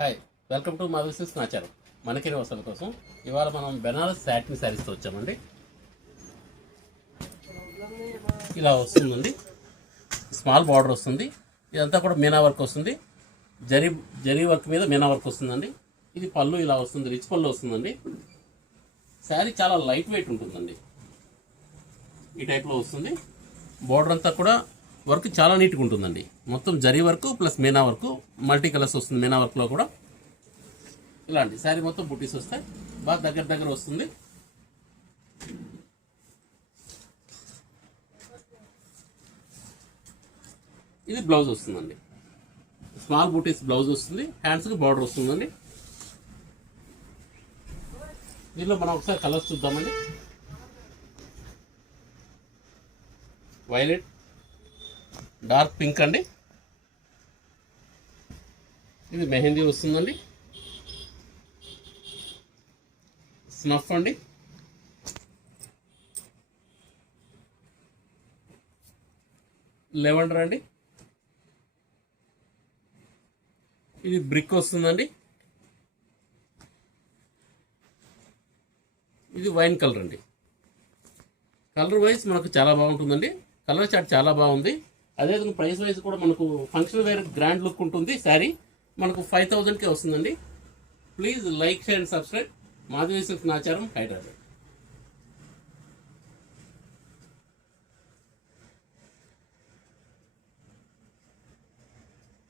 Hi, welcome to Madhavi silks Nacharam. మనకి వసతుల కోసం ఇవాళ మనం బెనారస్ సాటిన్ శారీస్తో వచ్చామండి. ఇలా వస్తుందండి, స్మాల్ బార్డర్ వస్తుంది. ఇదంతా కూడా మీనా వర్క్ వస్తుంది, జరీ వర్క్ మీద మీనా వర్క్ వస్తుందండి. ఇది పళ్ళు ఇలా వస్తుంది, రిచ్ పళ్ళు వస్తుందండి. శారీ చాలా లైట్ వెయిట్ ఉంటుందండి. ఈ టైప్లో వస్తుంది. బార్డర్ అంతా కూడా వర్క్ చాలా నీట్గా ఉంటుందండి. మొత్తం zari work plus Meena work, multi colours వస్తుంది. మీనా వర్క్లో కూడా ఇలాంటి శారీ మొత్తం బుటీస్ వస్తాయి. బాగా దగ్గర వస్తుంది. ఇది బ్లౌజ్ వస్తుందండి, స్మాల్ బూటీస్ బ్లౌజ్ వస్తుంది. హ్యాండ్స్కి బార్డర్ వస్తుందండి. దీనిలో మనం ఒకసారి కలర్స్ చూద్దామండి. వైలెట్, డార్క్ పింక్ అండి. ఇది మెహందీ వస్తుందండి. స్నఫ్ అండి. లెవెండర్ అండి. ఇది బ్రిక్ వస్తుందండి. ఇది వైన్ కలర్ అండి. కలర్ వైజ్ మనకు చాలా బాగుంటుందండి. కలర్ చార్ట్ చాలా బాగుంది. అదేవిధంగా ప్రైస్ వైజ్ కూడా మనకు ఫంక్షన్ వేర్ గ్రాండ్ లుక్ ఉంటుంది. శారీ మనకు 5000కే వస్తుందండి. Please like, share and subscribe. Madhavi silks Nacharam, Hyderabad.